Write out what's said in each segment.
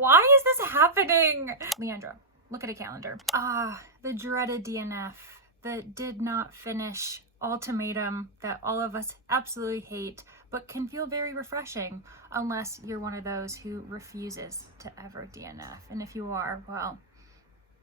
Why is this happening? Leandra, look at a calendar. The dreaded DNF, the did not finish ultimatum that all of us absolutely hate, but can feel very refreshing unless you're one of those who refuses to ever DNF. And if you are, well,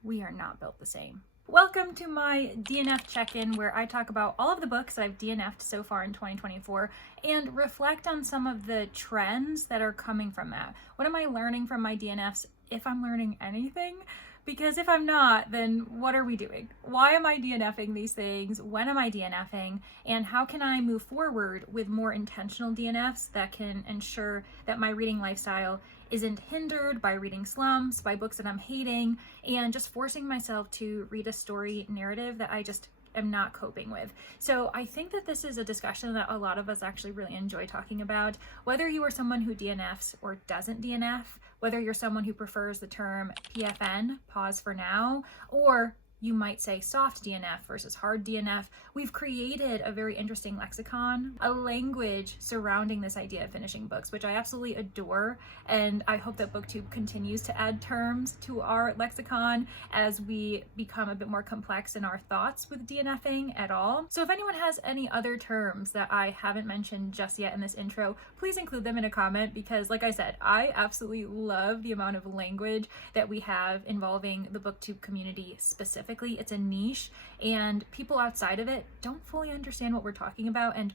we are not built the same. Welcome to my DNF check-in, where I talk about all of the books that I've DNF'd so far in 2024 and reflect on some of the trends that are coming from that. What am I learning from my DNFs, if I'm learning anything? Because if I'm not, then what are we doing? Why am I DNFing these things? When am I DNFing? And how can I move forward with more intentional DNFs that can ensure that my reading lifestyle isn't hindered by reading slumps, by books that I'm hating, and just forcing myself to read a story narrative that I just am not coping with. So I think that this is a discussion that a lot of us actually really enjoy talking about. Whether you are someone who DNFs or doesn't DNF, whether you're someone who prefers the term PFN, pause for now, or you might say soft DNF versus hard DNF, we've created a very interesting lexicon, a language surrounding this idea of finishing books, which I absolutely adore. And I hope that BookTube continues to add terms to our lexicon as we become a bit more complex in our thoughts with DNFing at all. So if anyone has any other terms that I haven't mentioned just yet in this intro, please include them in a comment, because like I said, I absolutely love the amount of language that we have involving the BookTube community specifically. It's a niche and people outside of it don't fully understand what we're talking about, and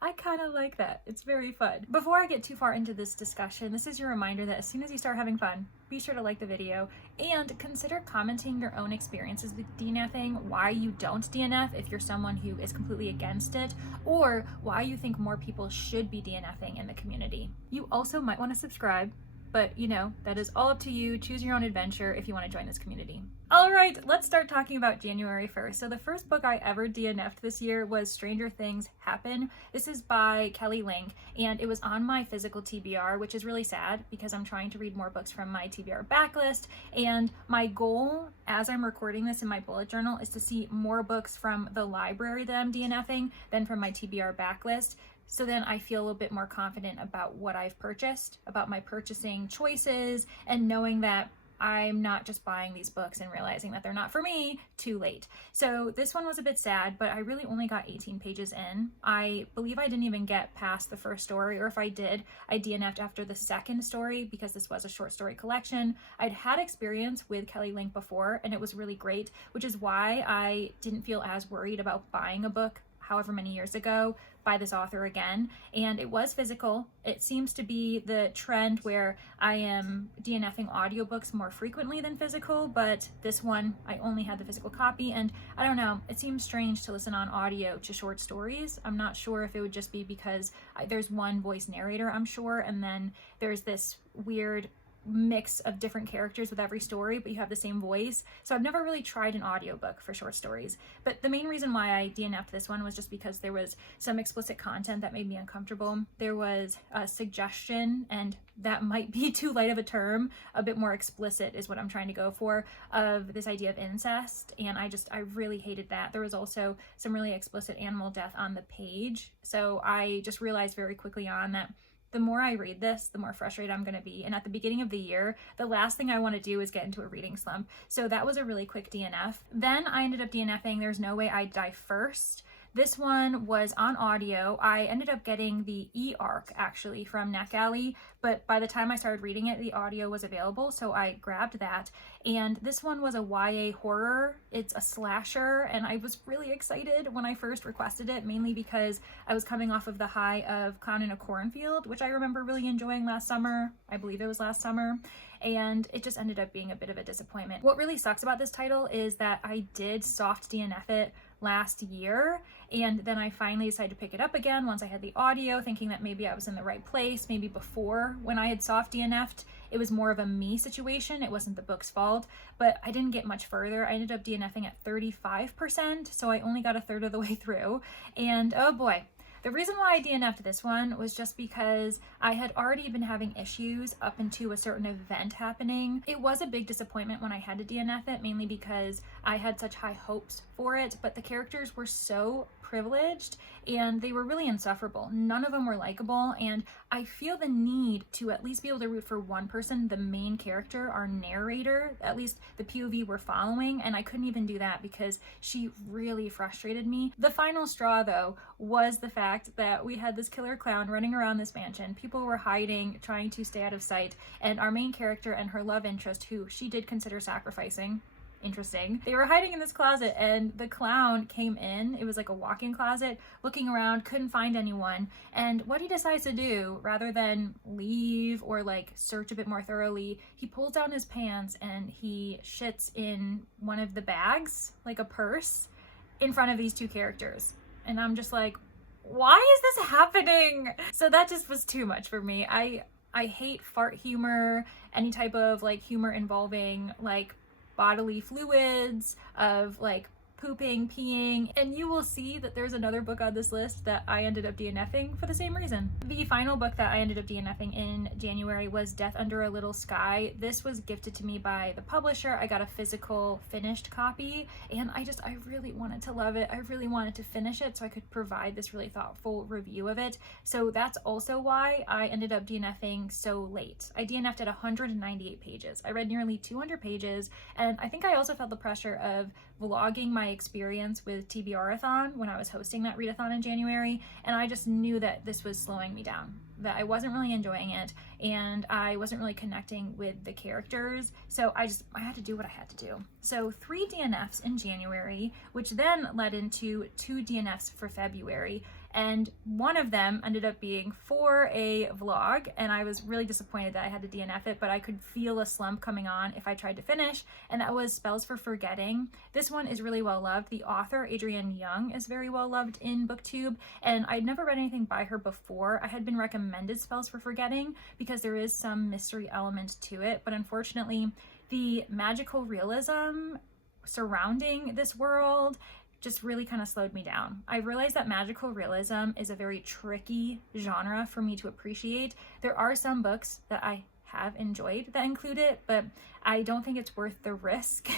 I kind of like that. It's very fun. Before I get too far into this discussion, this is your reminder that as soon as you start having fun, be sure to like the video and consider commenting your own experiences with DNFing, why you don't DNF if you're someone who is completely against it, or why you think more people should be DNFing in the community. You also might want to subscribe, but you know, that is all up to you. Choose your own adventure if you want to join this community. All right, let's start talking about January 1st. So the first book I ever DNF'd this year was Stranger Things Happen. This is by Kelly Link, and it was on my physical TBR, which is really sad because I'm trying to read more books from my TBR backlist. And my goal, as I'm recording this in my bullet journal, is to see more books from the library that I'm DNFing than from my TBR backlist. So then I feel a little bit more confident about what I've purchased, about my purchasing choices, and knowing that I'm not just buying these books and realizing that they're not for me too late. So this one was a bit sad, but I really only got 18 pages in. I believe I didn't even get past the first story, or if I did, I DNF'd after the second story because this was a short story collection. I'd had experience with Kelly Link before and it was really great, which is why I didn't feel as worried about buying a book however many years ago by this author again. And it was physical. It seems to be the trend where I am DNFing audiobooks more frequently than physical, but this one I only had the physical copy, and I don't know, it seems strange to listen on audio to short stories. I'm not sure if it would just be because there's one voice narrator, I'm sure, and then there's this weird mix of different characters with every story, but you have the same voice. So I've never really tried an audiobook for short stories. But the main reason why I DNF'd this one was just because there was some explicit content that made me uncomfortable. There was a suggestion, and that might be too light of a term, a bit more explicit is what I'm trying to go for, of this idea of incest. And I really hated that. There was also some really explicit animal death on the page. So I just realized very quickly on that the more I read this, the more frustrated I'm going to be. And at the beginning of the year, the last thing I want to do is get into a reading slump. So that was a really quick DNF. Then I ended up DNFing There's No Way I'd Die First. This one was on audio. I ended up getting the e-arc actually from NetGalley, but by the time I started reading it, the audio was available, so I grabbed that. And this one was a YA horror. It's a slasher, and I was really excited when I first requested it, mainly because I was coming off of the high of Clown in a Cornfield, which I remember really enjoying last summer. I believe it was last summer. And it just ended up being a bit of a disappointment. What really sucks about this title is that I did soft DNF it last year, and then I finally decided to pick it up again once I had the audio, thinking that maybe I was in the right place. Maybe before, when I had soft DNF'd, it was more of a me situation. It wasn't the book's fault, but I didn't get much further. I ended up DNFing at 35%, so I only got a third of the way through, and oh boy, The reason why I DNF'd this one was just because I had already been having issues up into a certain event happening. It was a big disappointment when I had to DNF it, mainly because I had such high hopes for it, but the characters were so privileged and they were really insufferable. None of them were likable, and I feel the need to at least be able to root for one person, the main character, our narrator, at least the POV we're following, and I couldn't even do that because she really frustrated me. The final straw, though, was the fact that we had this killer clown running around this mansion. People were hiding, trying to stay out of sight, and our main character and her love interest, who she did consider sacrificing, interesting, they were hiding in this closet, and the clown came in. It was like a walk-in closet, looking around, couldn't find anyone, and what he decides to do, rather than leave or like search a bit more thoroughly, he pulls down his pants and he shits in one of the bags, like a purse, in front of these two characters. And I'm just like, why is this happening? So that just was too much for me. I hate fart humor, any type of like humor involving like bodily fluids, of like pooping, peeing, and you will see that there's another book on this list that I ended up DNFing for the same reason. The final book that I ended up DNFing in January was Death Under a Little Sky. This was gifted to me by the publisher. I got a physical finished copy, and I really wanted to love it. I really wanted to finish it so I could provide this really thoughtful review of it. So that's also why I ended up DNFing so late. I DNF'd at 198 pages. I read nearly 200 pages, and I think I also felt the pressure of vlogging my experience with TBR-a-thon when I was hosting that readathon in January, and I just knew that this was slowing me down, that I wasn't really enjoying it, and I wasn't really connecting with the characters, so I had to do what I had to do. So 3 DNFs in January, which then led into 2 DNFs for February, and one of them ended up being for a vlog, and I was really disappointed that I had to DNF it, but I could feel a slump coming on if I tried to finish, and that was Spells for Forgetting. This one is really well loved. The author, Adrienne Young, is very well loved in BookTube, and I'd never read anything by her before. I had been recommended Spells for Forgetting because there is some mystery element to it, but unfortunately the magical realism surrounding this world just really kind of slowed me down. I realized that magical realism is a very tricky genre for me to appreciate. There are some books that I have enjoyed that include it, but I don't think it's worth the risk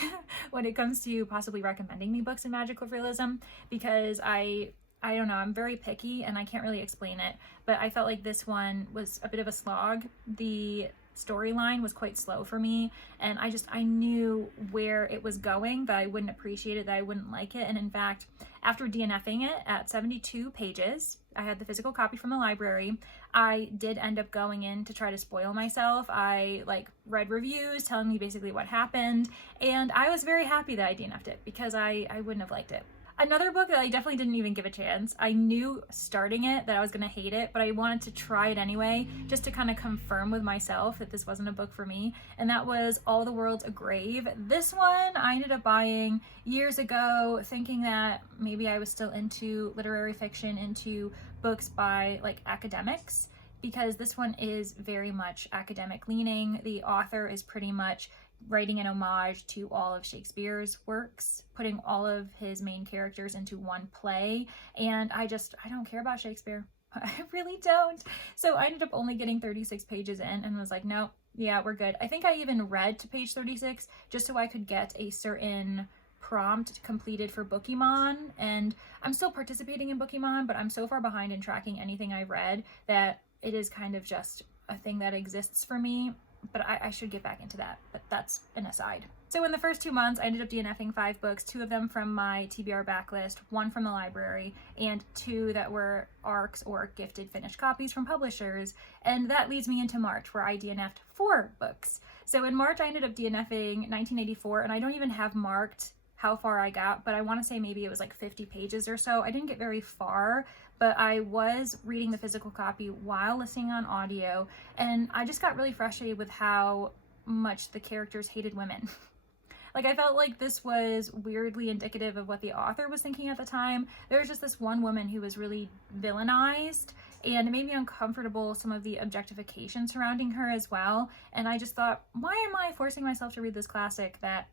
when it comes to possibly recommending me books in magical realism, because I don't know, I'm very picky and I can't really explain it, but I felt like this one was a bit of a slog. The storyline was quite slow for me, and I knew where it was going, that I wouldn't appreciate it, that I wouldn't like it. And in fact, after DNFing it at 72 pages, I had the physical copy from the library, I did end up going in to try to spoil myself. I read reviews telling me basically what happened, and I was very happy that I DNF'd it because I wouldn't have liked it. Another book that I definitely didn't even give a chance. I knew starting it that I was going to hate it, but I wanted to try it anyway, just to kind of confirm with myself that this wasn't a book for me, and that was All the World's a Grave. This one I ended up buying years ago, thinking that maybe I was still into literary fiction, into books by academics, because this one is very much academic leaning. The author is pretty much writing an homage to all of Shakespeare's works, putting all of his main characters into one play, and I don't care about Shakespeare. I really don't. So I ended up only getting 36 pages in and was like, no, yeah, we're good. I think I even read to page 36 just so I could get a certain prompt completed for Bookemon, and I'm still participating in Bookemon, but I'm so far behind in tracking anything I read that it is kind of just a thing that exists for me. But I should get back into that, but that's an aside. So in the first 2 months, I ended up DNFing 5 books, 2 of them from my TBR backlist, 1 from the library, and 2 that were ARCs or gifted finished copies from publishers. And that leads me into March, where I DNF'd 4 books. So in March, I ended up DNFing 1984, and I don't even have marked how far I got, but I want to say maybe it was 50 pages or so. I didn't get very far, but I was reading the physical copy while listening on audio, and I just got really frustrated with how much the characters hated women. I felt like this was weirdly indicative of what the author was thinking at the time. There was just this one woman who was really villainized, and it made me uncomfortable, some of the objectification surrounding her as well. And I just thought, why am I forcing myself to read this classic that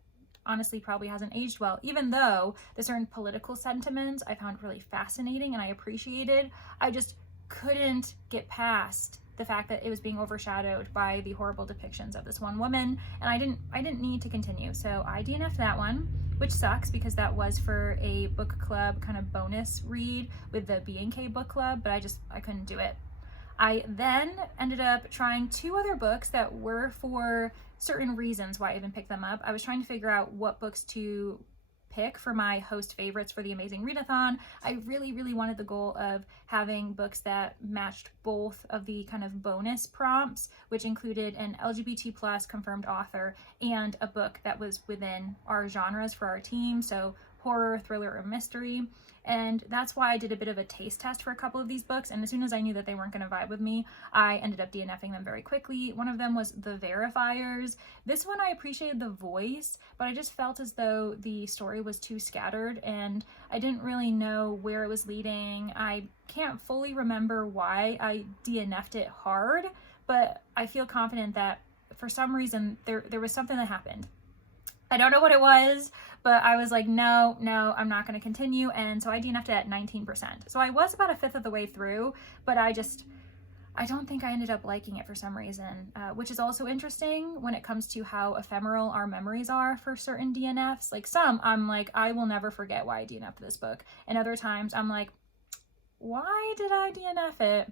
honestly probably hasn't aged well, even though the certain political sentiments I found really fascinating and I appreciated. I just couldn't get past the fact that it was being overshadowed by the horrible depictions of this one woman, and I didn't need to continue. So I DNF'd that one, which sucks because that was for a book club kind of bonus read with the B&K book club, but I couldn't do it. I then ended up trying 2 other books that were for certain reasons why I even picked them up. I was trying to figure out what books to pick for my host favorites for the Amazing Readathon. I really wanted the goal of having books that matched both of the kind of bonus prompts, which included an LGBT plus confirmed author and a book that was within our genres for our team, so horror, thriller, or mystery. And that's why I did a bit of a taste test for a couple of these books, and as soon as I knew that they weren't going to vibe with me, I ended up DNFing them very quickly. One of them was The Verifiers. This one I appreciated the voice, but I just felt as though the story was too scattered and I didn't really know where it was leading. I can't fully remember why I DNF'd it hard, but I feel confident that for some reason there was something that happened. I don't know what it was, but I was like, no, I'm not going to continue. And so I DNF'd it at 19%. So I was about 1/5 of the way through, but I don't think I ended up liking it for some reason, which is also interesting when it comes to how ephemeral our memories are for certain DNFs. Like some, I'm like, I will never forget why I DNF'd this book. And other times I'm like, why did I DNF it?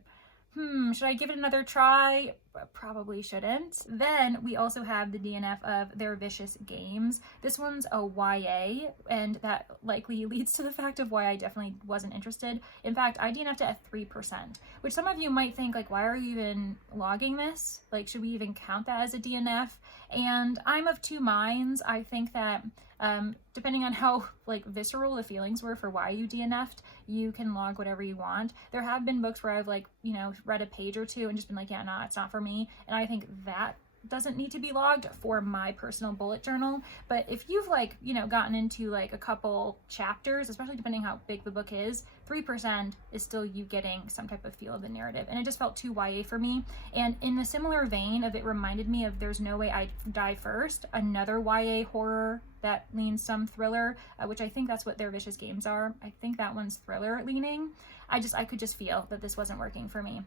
Should I give it another try? Probably shouldn't. Then we also have the DNF of Their Vicious Games. This one's a YA, and that likely leads to the fact of why I definitely wasn't interested. In fact, I DNF'd it at 3%, which some of you might think, like, why are you even logging this? Like, should we even count that as a DNF? And I'm of 2 minds. I think that depending on how like visceral the feelings were for why you DNF'd, you can log whatever you want. There have been books where I've like, read a page or 2 and just been like, yeah, no, it's not for me. And I think that doesn't need to be logged for my personal bullet journal. But if you've like, gotten into like a couple chapters, especially depending how big the book is, 3% is still you getting some type of feel of the narrative. And it just felt too YA for me. And in a similar vein of, it reminded me of There's No Way I'd Die First, another YA horror that leans some thriller, which I think that's what Their Vicious Games are. I think that one's thriller leaning. I could just feel that this wasn't working for me.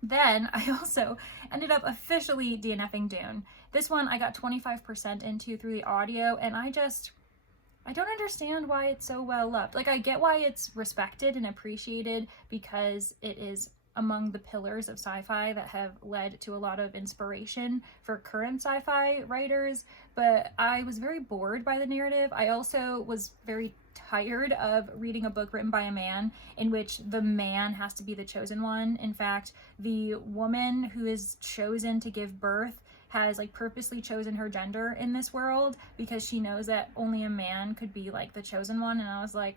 Then I also ended up officially DNFing Dune. This one I got 25% into through the audio, and I don't understand why it's so well loved. Like, I get why it's respected and appreciated because it is among the pillars of sci-fi that have led to a lot of inspiration for current sci-fi writers, but I was very bored by the narrative. I also was very tired of reading a book written by a man in which the man has to be the chosen one. In fact, the woman who is chosen to give birth has like purposely chosen her gender in this world because she knows that only a man could be like the chosen one. And I was like,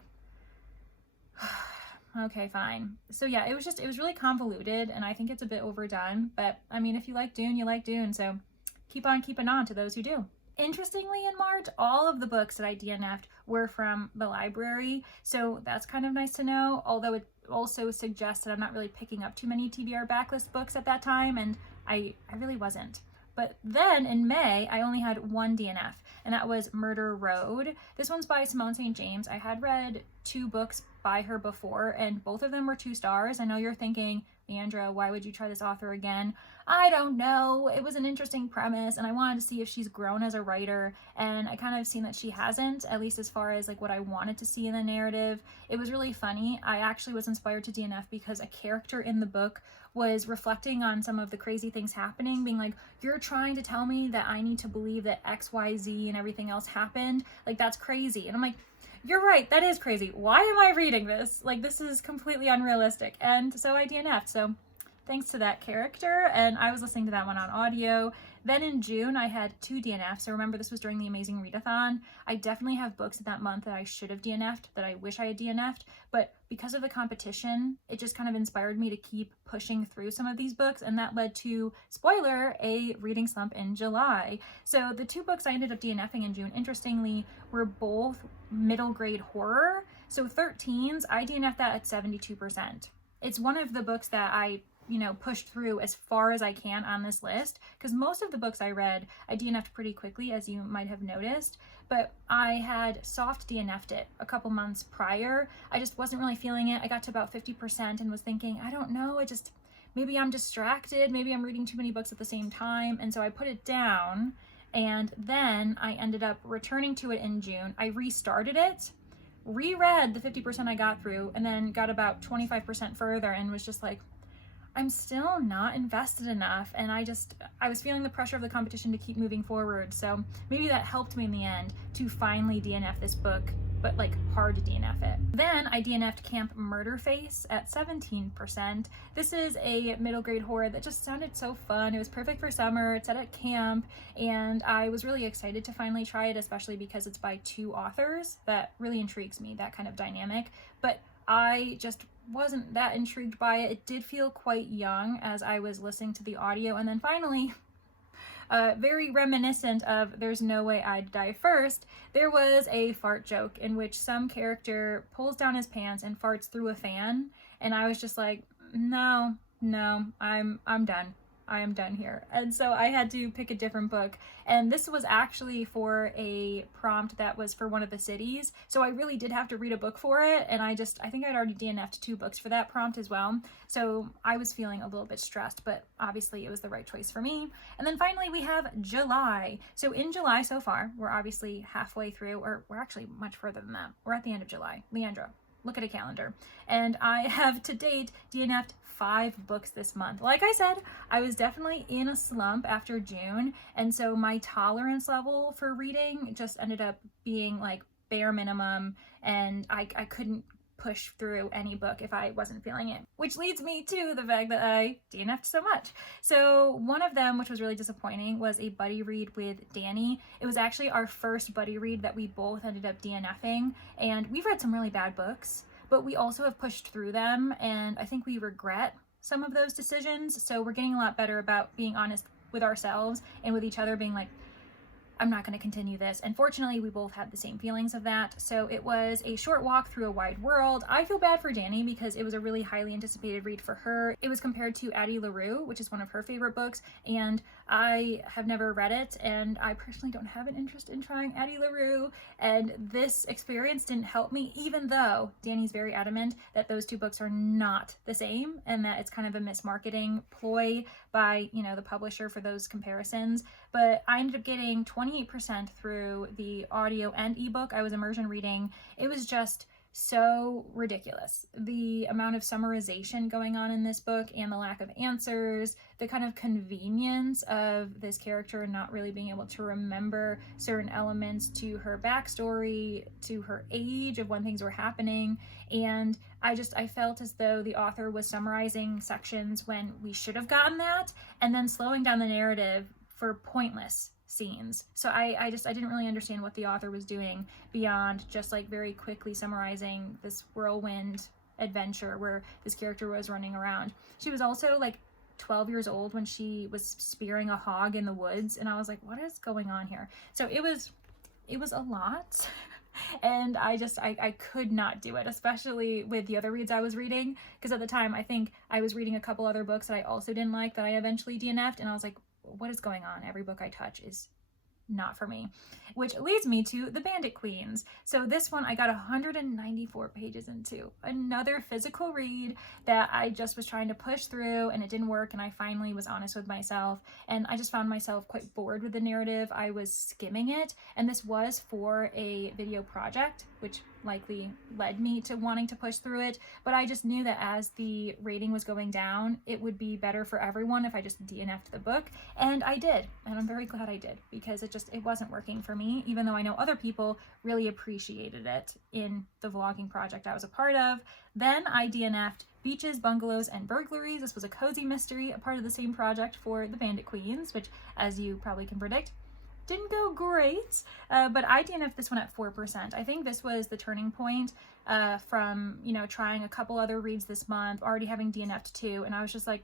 okay, fine. So yeah, it was really convoluted, and I think it's a bit overdone, but I mean, if you like Dune, you like Dune, so keep on keeping on to those who do. Interestingly, in March, all of the books that I DNF'd were from the library, so that's kind of nice to know, although it also suggests that I'm not really picking up too many TBR backlist books at that time, and I really wasn't. But then in May, I only had 1 DNF, and that was Murder Road. This one's by Simone St. James. I had read 2 books by her before, and both of them were 2 stars. I know you're thinking, Leandra, why would you try this author again? I don't know. It was an interesting premise, and I wanted to see if she's grown as a writer, and I kind of seen that she hasn't, at least as far as like what I wanted to see in the narrative. It was really funny. I actually was inspired to DNF because a character in the book was reflecting on some of the crazy things happening, being like, you're trying to tell me that I need to believe that XYZ and everything else happened? Like, that's crazy. And I'm like, you're right, that is crazy. Why am I reading this? Like, this is completely unrealistic. And so I DNF'd. So thanks to that character, and I was listening to that one on audio. Then in June, I had 2 DNFs. So remember, this was during the Amazing Readathon. I definitely have books in that month that I should have DNF'd, that I wish I had DNF'd, but because of the competition, it just kind of inspired me to keep pushing through some of these books, and that led to, spoiler, a reading slump in July. So the 2 books I ended up DNFing in June, interestingly, were both middle grade horror. So 13s, I DNF'd that at 72%. It's one of the books that I pushed through as far as I can on this list, because most of the books I read, I DNF'd pretty quickly, as you might have noticed, but I had soft DNF'd it a couple months prior. I just wasn't really feeling it. I got to about 50% and was thinking, I don't know, maybe I'm distracted, maybe I'm reading too many books at the same time, and so I put it down, and then I ended up returning to it in June. I restarted it, reread the 50% I got through, and then got about 25% further and was just like, I'm still not invested enough, and I was feeling the pressure of the competition to keep moving forward, so maybe that helped me in the end to finally DNF this book, but like hard to DNF it. Then I DNF'd Camp Murderface at 17%. This is a middle grade horror that just sounded so fun. It was perfect for summer, it's set at camp, and I was really excited to finally try it, especially because it's by 2 authors. That really intrigues me, that kind of dynamic, but I just wasn't that intrigued by it. It did feel quite young as I was listening to the audio, and then finally, very reminiscent of There's No Way I'd Die First, there was a fart joke in which some character pulls down his pants and farts through a fan, and I was just like, no, I'm done. I am done here. And so I had to pick a different book, and this was actually for a prompt that was for one of the cities, so I really did have to read a book for it, and I think I'd already DNF'd 2 books for that prompt as well, so I was feeling a little bit stressed, but obviously it was the right choice for me. And then finally we have July. So in July so far, we're obviously halfway through, or we're actually much further than that. We're at the end of July. Leandra, look at a calendar. And I have to date DNF'd 5 books this month. Like I said, I was definitely in a slump after June, and so my tolerance level for reading just ended up being like bare minimum, and I couldn't push through any book if I wasn't feeling it. Which leads me to the fact that I DNF'd so much. So one of them, which was really disappointing, was a buddy read with Danny. It was actually our first buddy read that we both ended up DNFing, and we've read some really bad books, but we also have pushed through them, and I think we regret some of those decisions. So we're getting a lot better about being honest with ourselves and with each other, being like, I'm not going to continue this. And fortunately, we both had the same feelings of that. So it was a short walk through a wide world. I feel bad for Danny because it was a really highly anticipated read for her. It was compared to Addie LaRue, which is one of her favorite books, and I have never read it, and I personally don't have an interest in trying Addie LaRue, and this experience didn't help me, even though Danny's very adamant that those 2 books are not the same and that it's kind of a mismarketing ploy by, the publisher for those comparisons. But I ended up getting 28% through the audio and ebook I was immersion reading. It was just so ridiculous. The amount of summarization going on in this book and the lack of answers, the kind of convenience of this character not really being able to remember certain elements to her backstory, to her age of when things were happening. And I felt as though the author was summarizing sections when we should have gotten that, and then slowing down the narrative for pointless scenes. So I didn't really understand what the author was doing beyond just like very quickly summarizing this whirlwind adventure where this character was running around. She was also like 12 years old when she was spearing a hog in the woods, and I was like, what is going on here? So it was a lot. And I could not do it, especially with the other reads I was reading, because at the time I think I was reading a couple other books that I also didn't like that I eventually DNF'd, and I was like, what is going on? Every book I touch is not for me. Which leads me to The Bandit Queens. So this one I got 194 pages into. Another physical read that I just was trying to push through, and it didn't work, and I finally was honest with myself, and I just found myself quite bored with the narrative. I was skimming it, and this was for a video project, which likely led me to wanting to push through it, but I just knew that as the rating was going down, it would be better for everyone if I just DNF'd the book, and I did, and I'm very glad I did, because it wasn't working for me, even though I know other people really appreciated it in the vlogging project I was a part of. Then I DNF'd Beaches, Bungalows, and Burglaries. This was a cozy mystery, a part of the same project for The Bandit Queens, which, as you probably can predict, didn't go great, but I DNF'd this one at 4%. I think this was the turning point from, trying a couple other reads this month, already having DNF'd 2, and I was just like,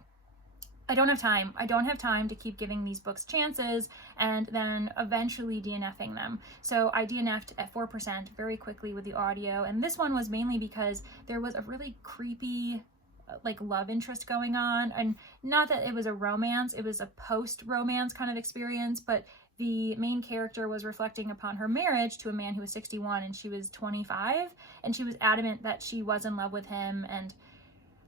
I don't have time. I don't have time to keep giving these books chances and then eventually DNFing them. So I DNF'd at 4% very quickly with the audio, and this one was mainly because there was a really creepy like love interest going on, and not that it was a romance, it was a post-romance kind of experience, but the main character was reflecting upon her marriage to a man who was 61 and she was 25, and she was adamant that she was in love with him, and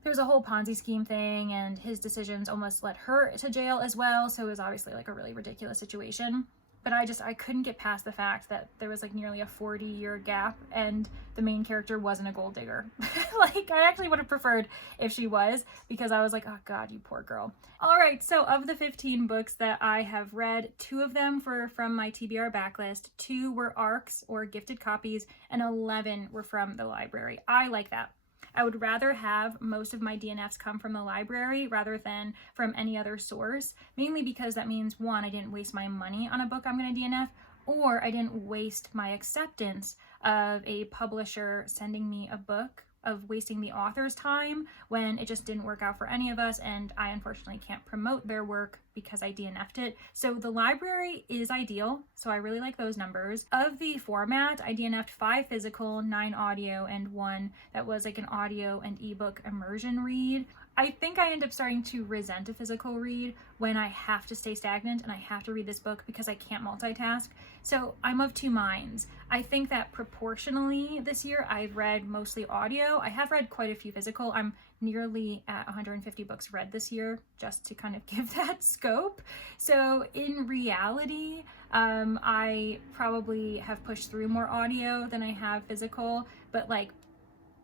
there was a whole Ponzi scheme thing, and his decisions almost led her to jail as well, so it was obviously like a really ridiculous situation. But I couldn't get past the fact that there was like nearly a 40-year gap and the main character wasn't a gold digger. Like, I actually would have preferred if she was, because I was like, oh God, you poor girl. All right, so of the 15 books that I have read, 2 of them were from my TBR backlist, 2 were ARCs or gifted copies, and 11 were from the library. I like that. I would rather have most of my DNFs come from the library rather than from any other source, mainly because that means, 1, I didn't waste my money on a book I'm going to DNF, or I didn't waste my acceptance of a publisher sending me a book, of wasting the author's time when it just didn't work out for any of us, and I unfortunately can't promote their work because I DNF'd it. So the library is ideal, so I really like those numbers. Of the format, I DNF'd 5 physical, 9 audio, and 1 that was like an audio and ebook immersion read. I think I end up starting to resent a physical read when I have to stay stagnant and I have to read this book because I can't multitask. So I'm of 2 minds. I think that proportionally this year I've read mostly audio. I have read quite a few physical. I'm nearly at 150 books read this year, just to kind of give that scope. So in reality, I probably have pushed through more audio than I have physical, but like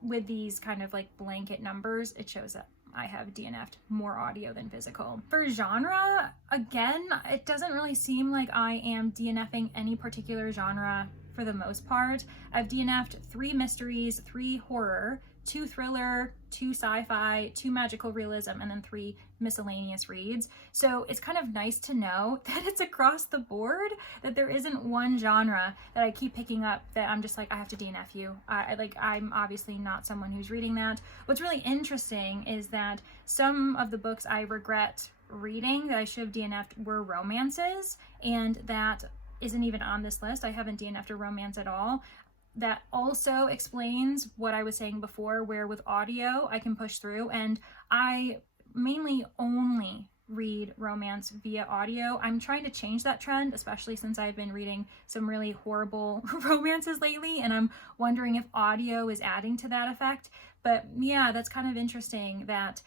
with these kind of like blanket numbers, it shows that I have DNF'd more audio than physical. For genre, again, it doesn't really seem like I am DNFing any particular genre for the most part. I've DNF'd 3 mysteries, 3 horror, 2 thriller, 2 sci-fi, 2 magical realism, and then 3 miscellaneous reads. So it's kind of nice to know that it's across the board, that there isn't one genre that I keep picking up that I'm just like, I have to DNF you. I'm obviously not someone who's reading that. What's really interesting is that some of the books I regret reading that I should have DNF'd were romances, and that isn't even on this list. I haven't DNF'd a romance at all. That also explains what I was saying before, where with audio I can push through, and I mainly only read romance via audio. I'm trying to change that trend, especially since I've been reading some really horrible romances lately, and I'm wondering if audio is adding to that effect. But yeah, that's kind of interesting that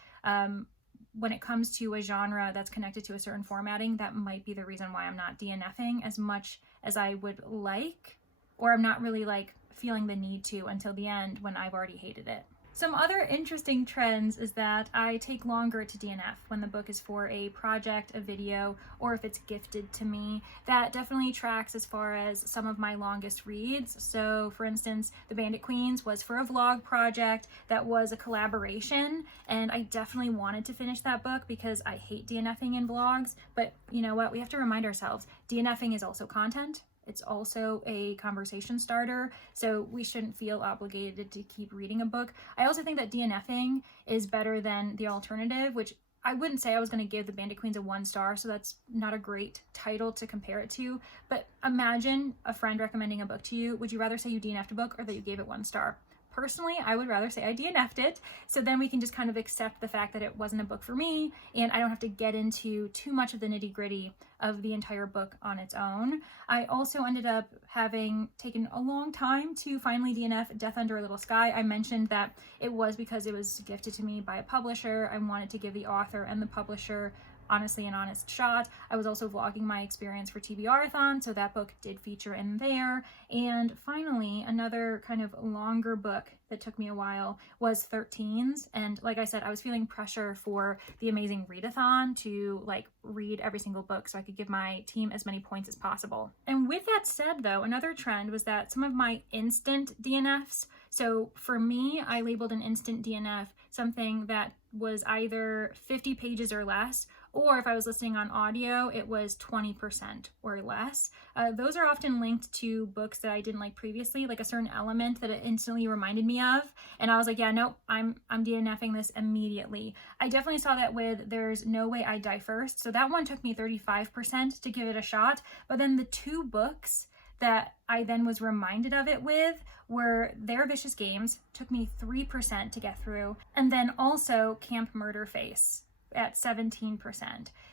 when it comes to a genre that's connected to a certain formatting, that might be the reason why I'm not DNFing as much as I would like, or I'm not really like feeling the need to until the end when I've already hated it. Some other interesting trends is that I take longer to DNF when the book is for a project, a video, or if it's gifted to me. That definitely tracks as far as some of my longest reads. So for instance, The Bandit Queens was for a vlog project that was a collaboration, and I definitely wanted to finish that book because I hate DNFing in vlogs. But you know what? We have to remind ourselves, DNFing is also content. It's also a conversation starter, so we shouldn't feel obligated to keep reading a book. I also think that DNFing is better than the alternative, which I wouldn't say I was going to give The Bandit Queens a 1 star, so that's not a great title to compare it to. But imagine a friend recommending a book to you. Would you rather say you DNF'd a book or that you gave it 1 star? Personally, I would rather say I DNF'd it, so then we can just kind of accept the fact that it wasn't a book for me, and I don't have to get into too much of the nitty-gritty of the entire book on its own. I also ended up having taken a long time to finally DNF Death Under a Little Sky. I mentioned that it was because it was gifted to me by a publisher. I wanted to give the author and the publisher honestly an honest shot. I was also vlogging my experience for TBR-a-thon, so that book did feature in there. And finally, another kind of longer book that took me a while was 13s. And like I said, I was feeling pressure for the amazing readathon to like read every single book so I could give my team as many points as possible. And with that said though, another trend was that some of my instant DNFs, so for me, I labeled an instant DNF something that was either 50 pages or less, or if I was listening on audio, it was 20% or less. Those are often linked to books that I didn't like previously, like a certain element that it instantly reminded me of. And I was like, yeah, nope, I'm DNFing this immediately. I definitely saw that with There's No Way I Die First. So that one took me 35% to give it a shot. But then the 2 books that I then was reminded of it with were Their Vicious Games, took me 3% to get through, and then also Camp Murder Face at 17%.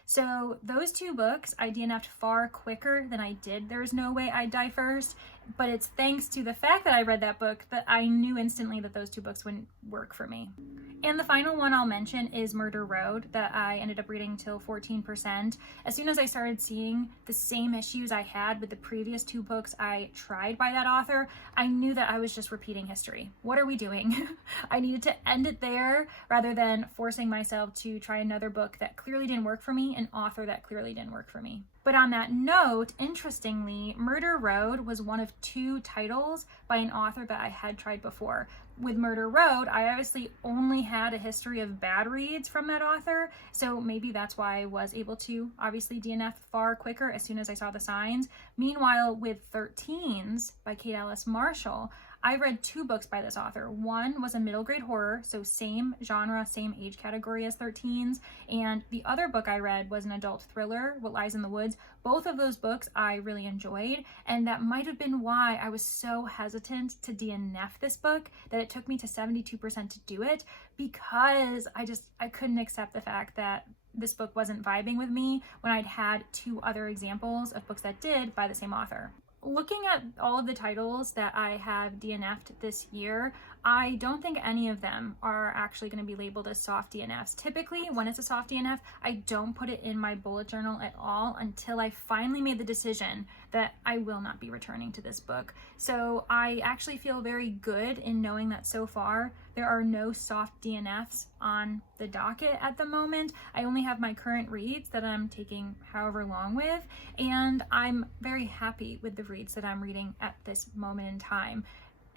So those two books I DNF'd far quicker than I did There's No Way I'd Die First, but it's thanks to the fact that I read that book that I knew instantly that those two books wouldn't work for me. And the final one I'll mention is Murder Road, that I ended up reading till 14%. As soon as I started seeing the same issues I had with the previous two books I tried by that author, I knew that I was just repeating history. What are we doing? I needed to end it there rather than forcing myself to try another book that clearly didn't work for me, an author that clearly didn't work for me. But on that note, interestingly, Murder Road was one of two titles by an author that I had tried before. With Murder Road, I obviously only had a history of bad reads from that author, so maybe that's why I was able to obviously DNF far quicker as soon as I saw the signs. Meanwhile, with 13s by Kate Alice Marshall, I read two books by this author. One was a middle grade horror, so same genre, same age category as 13s, and the other book I read was an adult thriller, What Lies in the Woods. Both of those books I really enjoyed, and that might have been why I was so hesitant to DNF this book, that it took me to 72% to do it, because I couldn't accept the fact that this book wasn't vibing with me when I'd had two other examples of books that did by the same author. Looking at all of the titles that I have DNF'd this year, I don't think any of them are actually going to be labeled as soft DNFs. Typically, when it's a soft DNF, I don't put it in my bullet journal at all until I finally made the decision that I will not be returning to this book. So I actually feel very good in knowing that so far there are no soft DNFs on the docket at the moment. I only have my current reads that I'm taking however long with, and I'm very happy with the reads that I'm reading at this moment in time.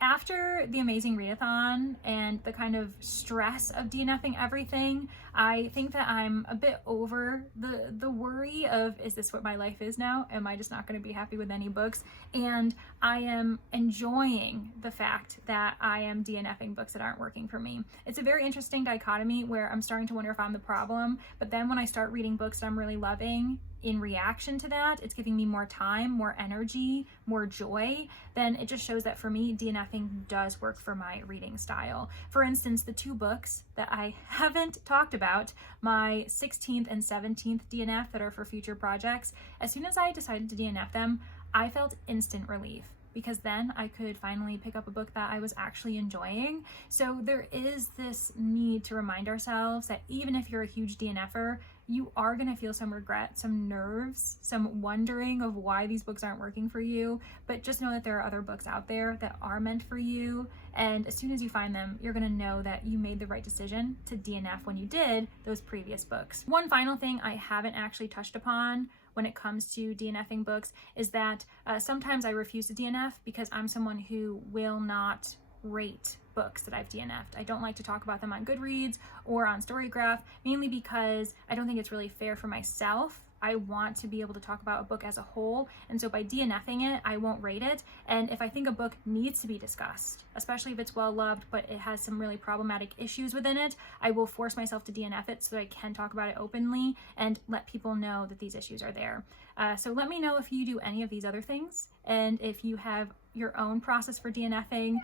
After the amazing readathon and the kind of stress of DNFing everything, I think that I'm a bit over the worry of, is this what my life is now? Am I just not going to be happy with any books? And I am enjoying the fact that I am DNFing books that aren't working for me. It's a very interesting dichotomy where I'm starting to wonder if I'm the problem, but then when I start reading books that I'm really loving, in reaction to that, it's giving me more time, more energy, more joy, then it just shows that for me, DNFing does work for my reading style. For instance, the two books that I haven't talked about, my 16th and 17th DNF that are for future projects, as soon as I decided to DNF them, I felt instant relief, because then I could finally pick up a book that I was actually enjoying. So there is this need to remind ourselves that even if you're a huge DNFer, you are going to feel some regret, some nerves, some wondering of why these books aren't working for you, but just know that there are other books out there that are meant for you, and as soon as you find them, you're going to know that you made the right decision to DNF when you did those previous books. One final thing I haven't actually touched upon when it comes to DNFing books is that sometimes I refuse to DNF because I'm someone who will not rate books that I've DNF'd. I don't like to talk about them on Goodreads or on Storygraph, mainly because I don't think it's really fair for myself. I want to be able to talk about a book as a whole, and so by DNFing it, I won't rate it. And if I think a book needs to be discussed, especially if it's well loved but it has some really problematic issues within it, I will force myself to DNF it so that I can talk about it openly and let people know that these issues are there. So let me know if you do any of these other things, and if you have your own process for DNFing.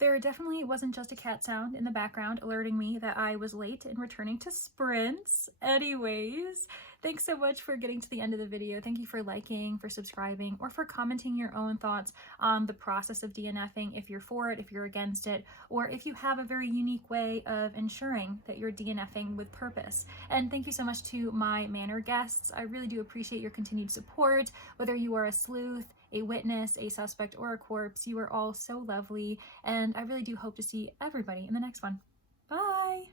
There definitely wasn't just a cat sound in the background alerting me that I was late in returning to sprints. Anyways, thanks so much for getting to the end of the video. Thank you for liking, for subscribing, or for commenting your own thoughts on the process of DNFing, if you're for it, if you're against it, or if you have a very unique way of ensuring that you're DNFing with purpose. And thank you so much to my Manor guests. I really do appreciate your continued support. Whether you are a sleuth, a witness, a suspect, or a corpse, you are all so lovely, and I really do hope to see everybody in the next one. Bye!